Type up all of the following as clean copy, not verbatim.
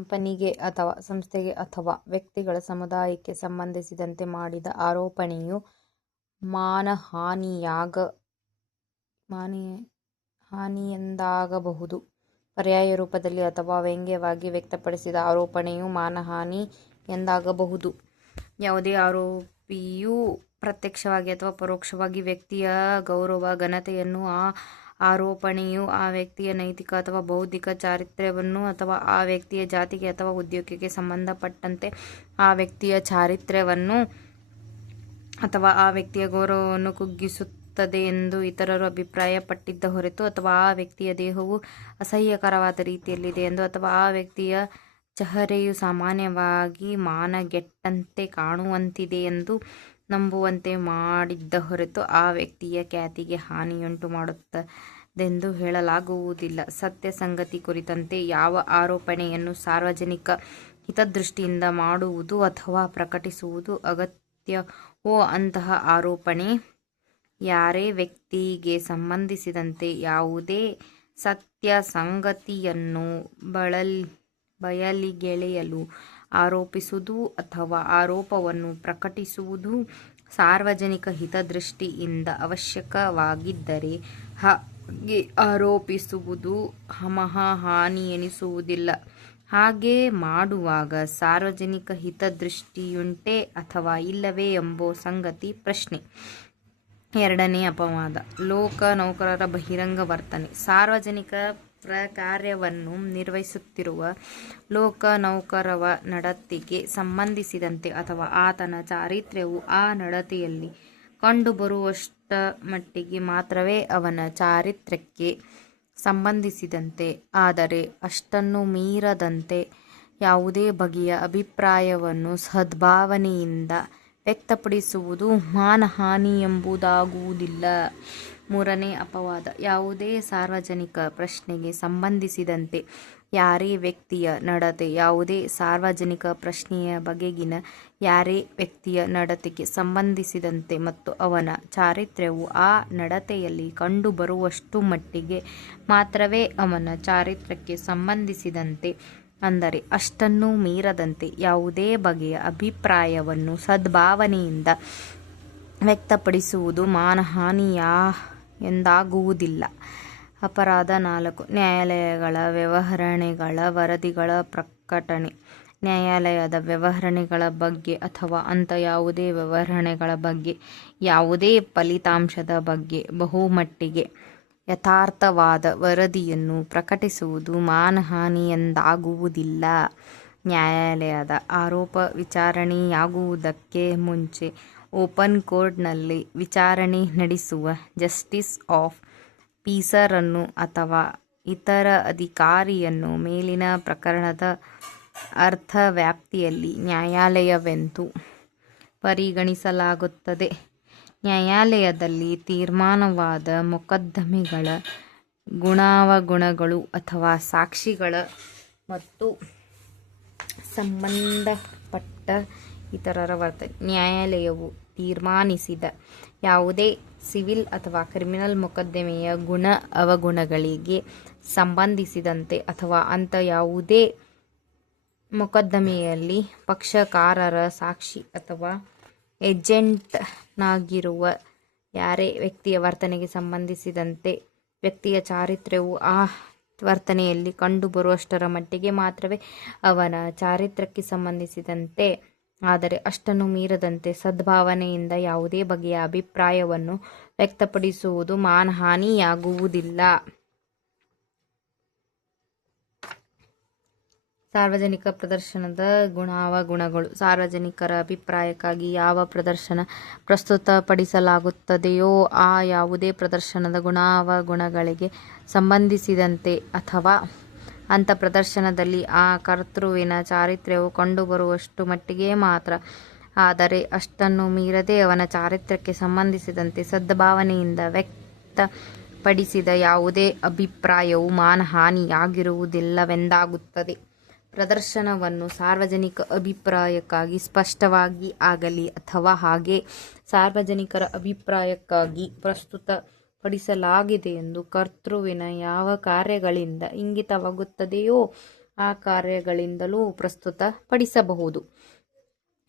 ಕಂಪನಿಗೆ ಅಥವಾ ಸಂಸ್ಥೆಗೆ ಅಥವಾ ವ್ಯಕ್ತಿಗಳ ಸಮುದಾಯಕ್ಕೆ ಸಂಬಂಧಿಸಿದಂತೆ ಮಾಡಿದ ಆರೋಪಣೆಯು ಮಾನಹಾನಿಯೆಂದಾಗಬಹುದು. ಪರ್ಯಾಯ ರೂಪದಲ್ಲಿ ಅಥವಾ ವ್ಯಂಗ್ಯವಾಗಿ ವ್ಯಕ್ತಪಡಿಸಿದ ಆರೋಪಣೆಯು ಮಾನಹಾನಿ ಎಂದಾಗಬಹುದು. ಯಾವುದೇ ಆರೋಪಿಯು ಪ್ರತ್ಯಕ್ಷವಾಗಿ ಅಥವಾ ಪರೋಕ್ಷವಾಗಿ ವ್ಯಕ್ತಿಯ ಗೌರವ, ಘನತೆಯನ್ನು, ಆ ಆರೋಪಣೆಯು ಆ ವ್ಯಕ್ತಿಯ ನೈತಿಕ ಅಥವಾ ಬೌದ್ಧಿಕ ಚಾರಿತ್ರ್ಯವನ್ನು ಅಥವಾ ಆ ವ್ಯಕ್ತಿಯ ಜಾತಿಗೆ ಅಥವಾ ಉದ್ಯೋಗಕ್ಕೆ ಸಂಬಂಧಪಟ್ಟಂತೆ ಆ ವ್ಯಕ್ತಿಯ ಚಾರಿತ್ರ್ಯವನ್ನು ಅಥವಾ ಆ ವ್ಯಕ್ತಿಯ ಗೌರವವನ್ನು ಕುಗ್ಗಿಸುತ್ತದೆ ಎಂದು ಇತರರು ಅಭಿಪ್ರಾಯಪಟ್ಟಿದ್ದ ಹೊರತು, ಅಥವಾ ಆ ವ್ಯಕ್ತಿಯ ದೇಹವು ಅಸಹ್ಯಕರವಾದ ರೀತಿಯಲ್ಲಿದೆ ಎಂದು, ಅಥವಾ ಆ ವ್ಯಕ್ತಿಯ ಚಹರೆಯು ಸಾಮಾನ್ಯವಾಗಿ ಮಾನಗೆಟ್ಟಂತೆ ಕಾಣುವಂತಿದೆ ಎಂದು ನಂಬುವಂತೆ ಮಾಡಿದ್ದ ಹೊರತು ಆ ವ್ಯಕ್ತಿಯ ಖ್ಯಾತಿಗೆ ಹಾನಿಯುಂಟು ಮಾಡುತ್ತದೆಂದು ಹೇಳಲಾಗುವುದಿಲ್ಲ. ಸತ್ಯ ಸಂಗತಿ ಕುರಿತಂತೆ ಯಾವ ಆರೋಪಣೆಯನ್ನು ಸಾರ್ವಜನಿಕ ಹಿತದೃಷ್ಟಿಯಿಂದ ಮಾಡುವುದು ಅಥವಾ ಪ್ರಕಟಿಸುವುದು ಅಗತ್ಯವೋ ಅಂತಹ ಆರೋಪಣೆ ಯಾರೇ ವ್ಯಕ್ತಿಗೆ ಸಂಬಂಧಿಸಿದಂತೆ ಯಾವುದೇ ಸತ್ಯ ಸಂಗತಿಯನ್ನು ಬಯಲಿಗೆಳೆಯಲು ಆರೋಪಿಸುವುದು ಅಥವಾ ಆರೋಪವನ್ನು ಪ್ರಕಟಿಸುವುದು ಸಾರ್ವಜನಿಕ ಹಿತದೃಷ್ಟಿಯಿಂದ ಅವಶ್ಯಕವಾಗಿದ್ದರೆ ಹಾಗೆ ಆರೋಪಿಸುವುದು ಹಾನಿಯೆನಿಸುವುದಿಲ್ಲ. ಹಾಗೆ ಮಾಡುವಾಗ ಸಾರ್ವಜನಿಕ ಹಿತದೃಷ್ಟಿಯುಂಟೇ ಅಥವಾ ಇಲ್ಲವೇ ಎಂಬ ಸಂಗತಿ ಪ್ರಶ್ನೆ. ಎರಡನೇ ಅಪವಾದ, ಲೋಕ ನೌಕರರ ಬಹಿರಂಗ ವರ್ತನೆ. ಸಾರ್ವಜನಿಕ ಕಾರ್ಯವನ್ನು ನಿರ್ವಹಿಸುತ್ತಿರುವ ಲೋಕ ನೌಕರವ ನಡತೆಗೆ ಸಂಬಂಧಿಸಿದಂತೆ ಅಥವಾ ಆತನ ಚಾರಿತ್ರ್ಯವು ಆ ನಡತೆಯಲ್ಲಿ ಕಂಡುಬರುವಷ್ಟ ಮಟ್ಟಿಗೆ ಮಾತ್ರವೇ ಅವನ ಚಾರಿತ್ರ್ಯಕ್ಕೆ ಸಂಬಂಧಿಸಿದಂತೆ, ಆದರೆ ಅಷ್ಟನ್ನು ಮೀರದಂತೆ ಯಾವುದೇ ಬಗೆಯ ಅಭಿಪ್ರಾಯವನ್ನು ಸದ್ಭಾವನೆಯಿಂದ ವ್ಯಕ್ತಪಡಿಸುವುದು ಮಾನಹಾನಿ ಎಂಬುದಾಗುವುದಿಲ್ಲ. ಮೂರನೇ ಅಪವಾದ, ಯಾವುದೇ ಸಾರ್ವಜನಿಕ ಪ್ರಶ್ನೆಗೆ ಸಂಬಂಧಿಸಿದಂತೆ ಯಾರೇ ವ್ಯಕ್ತಿಯ ನಡತೆ ಯಾವುದೇ ಸಾರ್ವಜನಿಕ ಪ್ರಶ್ನೆಯ ಬಗೆಗಿನ ಯಾರೇ ವ್ಯಕ್ತಿಯ ನಡತೆಗೆ ಸಂಬಂಧಿಸಿದಂತೆ ಮತ್ತು ಅವನ ಚಾರಿತ್ರ್ಯವು ಆ ನಡತೆಯಲ್ಲಿ ಕಂಡುಬರುವಷ್ಟು ಮಟ್ಟಿಗೆ ಮಾತ್ರವೇ ಅವನ ಚಾರಿತ್ರ್ಯಕ್ಕೆ ಸಂಬಂಧಿಸಿದಂತೆ, ಅಂದರೆ ಅಷ್ಟನ್ನು ಮೀರದಂತೆ ಯಾವುದೇ ಬಗೆಯ ಅಭಿಪ್ರಾಯವನ್ನು ಸದ್ಭಾವನೆಯಿಂದ ವ್ಯಕ್ತಪಡಿಸುವುದು ಮಾನಹಾನಿಯ ಎಂದಾಗುವುದಿಲ್ಲ. ಅಪರಾಧ 4. ನ್ಯಾಯಾಲಯಗಳ ವ್ಯವಹರಣೆಗಳ ವರದಿಗಳ ಪ್ರಕಟಣೆ. ನ್ಯಾಯಾಲಯದ ವ್ಯವಹರಣೆಗಳ ಬಗ್ಗೆ ಅಥವಾ ಅಂಥ ಯಾವುದೇ ವ್ಯವಹರಣೆಗಳ ಬಗ್ಗೆ, ಯಾವುದೇ ಫಲಿತಾಂಶದ ಬಗ್ಗೆ ಬಹುಮಟ್ಟಿಗೆ ಯಥಾರ್ಥವಾದ ವರದಿಯನ್ನು ಪ್ರಕಟಿಸುವುದು ಮಾನಹಾನಿಯೆಂದಾಗುವುದಿಲ್ಲ. ನ್ಯಾಯಾಲಯದ ಆರೋಪ ವಿಚಾರಣೆಯಾಗುವುದಕ್ಕೆ ಮುಂಚೆ ಓಪನ್ ಕೋರ್ಟ್ನಲ್ಲಿ ವಿಚಾರಣೆ ನಡೆಸುವ ಜಸ್ಟಿಸ್ ಆಫ್ ಪೀಸರನ್ನು ಅಥವಾ ಇತರ ಅಧಿಕಾರಿಯನ್ನು ಮೇಲಿನ ಪ್ರಕರಣದ ಅರ್ಥವ್ಯಾಪ್ತಿಯಲ್ಲಿ ನ್ಯಾಯಾಲಯವೆಂದು ಪರಿಗಣಿಸಲಾಗುತ್ತದೆ. ನ್ಯಾಯಾಲಯದಲ್ಲಿ ತೀರ್ಮಾನವಾದ ಮೊಕದ್ದಮೆಗಳ ಗುಣಾವಗುಣಗಳು ಅಥವಾ ಸಾಕ್ಷಿಗಳ ಮತ್ತು ಸಂಬಂಧಪಟ್ಟ ಇತರರ ವರ್ತನೆ. ನ್ಯಾಯಾಲಯವು ತೀರ್ಮಾನಿಸಿದ ಯಾವುದೇ ಸಿವಿಲ್ ಅಥವಾ ಕ್ರಿಮಿನಲ್ ಮೊಕದ್ದಮೆಯ ಗುಣ ಅವಗುಣಗಳಿಗೆ ಸಂಬಂಧಿಸಿದಂತೆ ಅಥವಾ ಅಂಥ ಯಾವುದೇ ಮೊಕದ್ದಮೆಯಲ್ಲಿ ಪಕ್ಷಕಾರರ ಸಾಕ್ಷಿ ಅಥವಾ ಏಜೆಂಟ್ನಾಗಿರುವ ಯಾರೇ ವ್ಯಕ್ತಿಯ ವರ್ತನೆಗೆ ಸಂಬಂಧಿಸಿದಂತೆ ವ್ಯಕ್ತಿಯ ಚಾರಿತ್ರ್ಯವು ಆ ವರ್ತನೆಯಲ್ಲಿ ಕಂಡುಬರುವಷ್ಟರ ಮಟ್ಟಿಗೆ ಮಾತ್ರವೇ ಅವನ ಚಾರಿತ್ರ್ಯಕ್ಕೆ ಸಂಬಂಧಿಸಿದಂತೆ, ಆದರೆ ಅಷ್ಟನ್ನು ಮೀರದಂತೆ ಸದ್ಭಾವನೆಯಿಂದ ಯಾವುದೇ ಬಗೆಯ ಅಭಿಪ್ರಾಯವನ್ನು ವ್ಯಕ್ತಪಡಿಸುವುದು ಮಾನಹಾನಿಯಾಗುವುದಿಲ್ಲ. ಸಾರ್ವಜನಿಕ ಪ್ರದರ್ಶನದ ಗುಣಾವಗುಣಗಳು. ಸಾರ್ವಜನಿಕರ ಅಭಿಪ್ರಾಯಕ್ಕಾಗಿ ಯಾವ ಪ್ರದರ್ಶನ ಪ್ರಸ್ತುತಪಡಿಸಲಾಗುತ್ತದೆಯೋ ಆ ಯಾವುದೇ ಪ್ರದರ್ಶನದ ಗುಣಾವಗುಣಗಳಿಗೆ ಸಂಬಂಧಿಸಿದಂತೆ ಅಥವಾ ಅಂಥ ಪ್ರದರ್ಶನದಲ್ಲಿ ಆ ಕರ್ತೃವಿನ ಚಾರಿತ್ರ್ಯವು ಕಂಡುಬರುವಷ್ಟು ಮಟ್ಟಿಗೆ ಮಾತ್ರ, ಆದರೆ ಅಷ್ಟನ್ನು ಮೀರದೆ ಅವನ ಚಾರಿತ್ರ್ಯಕ್ಕೆ ಸಂಬಂಧಿಸಿದಂತೆ ಸದ್ಭಾವನೆಯಿಂದ ವ್ಯಕ್ತಪಡಿಸಿದ ಯಾವುದೇ ಅಭಿಪ್ರಾಯವು ಮಾನಹಾನಿಯಾಗಿರುವುದಿಲ್ಲವೆಂದಾಗುತ್ತದೆ. ಪ್ರದರ್ಶನವನ್ನು ಸಾರ್ವಜನಿಕ ಅಭಿಪ್ರಾಯಕ್ಕಾಗಿ ಸ್ಪಷ್ಟವಾಗಿ ಆಗಲಿ ಅಥವಾ ಹಾಗೆ ಸಾರ್ವಜನಿಕರ ಅಭಿಪ್ರಾಯಕ್ಕಾಗಿ ಪ್ರಸ್ತುತಪಡಿಸಲಾಗಿದೆ ಎಂದು ಕರ್ತೃವಿನ ಯಾವ ಕಾರ್ಯಗಳಿಂದ ಇಂಗಿತವಾಗುತ್ತದೆಯೋ ಆ ಕಾರ್ಯಗಳಿಂದಲೂ ಪ್ರಸ್ತುತಪಡಿಸಬಹುದು.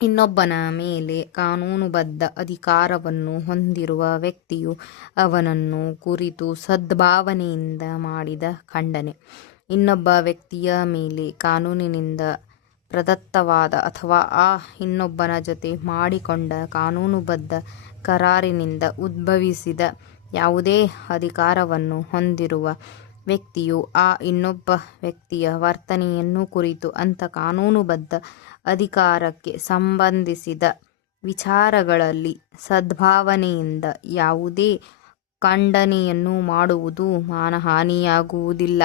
ಇನ್ನೊಬ್ಬನ ಮೇಲೆ ಕಾನೂನುಬದ್ಧ ಅಧಿಕಾರವನ್ನು ಹೊಂದಿರುವ ವ್ಯಕ್ತಿಯು ಅವನನ್ನು ಕುರಿತು ಸದ್ಭಾವನೆಯಿಂದ ಮಾಡಿದ ಖಂಡನೆ. ಇನ್ನೊಬ್ಬ ವ್ಯಕ್ತಿಯ ಮೇಲೆ ಕಾನೂನಿನಿಂದ ಪ್ರದತ್ತವಾದ ಅಥವಾ ಆ ಇನ್ನೊಬ್ಬನ ಜೊತೆ ಮಾಡಿಕೊಂಡ ಕಾನೂನುಬದ್ಧ ಕರಾರಿನಿಂದ ಉದ್ಭವಿಸಿದ ಯಾವುದೇ ಅಧಿಕಾರವನ್ನು ಹೊಂದಿರುವ ವ್ಯಕ್ತಿಯು ಆ ಇನ್ನೊಬ್ಬ ವ್ಯಕ್ತಿಯ ವರ್ತನೆಯನ್ನು ಕುರಿತು ಅಂಥ ಕಾನೂನುಬದ್ಧ ಅಧಿಕಾರಕ್ಕೆ ಸಂಬಂಧಿಸಿದ ವಿಚಾರಗಳಲ್ಲಿ ಸದ್ಭಾವನೆಯಿಂದ ಯಾವುದೇ ಖಂಡನೆಯನ್ನು ಮಾಡುವುದು ಮಾನಹಾನಿಯಾಗುವುದಿಲ್ಲ.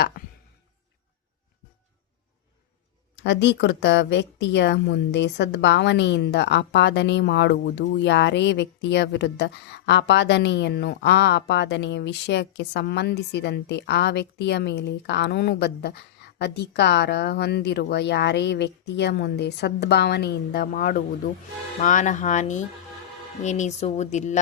ಅಧಿಕೃತ ವ್ಯಕ್ತಿಯ ಮುಂದೆ ಸದ್ಭಾವನೆಯಿಂದ ಆಪಾದನೆ ಮಾಡುವುದು ಯಾರೇ ವ್ಯಕ್ತಿಯ ವಿರುದ್ಧ ಆಪಾದನೆಯನ್ನು ಆ ಆಪಾದನೆಯ ವಿಷಯಕ್ಕೆ ಸಂಬಂಧಿಸಿದಂತೆ ಆ ವ್ಯಕ್ತಿಯ ಮೇಲೆ ಕಾನೂನುಬದ್ಧ ಅಧಿಕಾರ ಹೊಂದಿರುವ ಯಾರೇ ವ್ಯಕ್ತಿಯ ಮುಂದೆ ಸದ್ಭಾವನೆಯಿಂದ ಮಾಡುವುದು ಮಾನಹಾನಿ ಎನಿಸುವುದಿಲ್ಲ.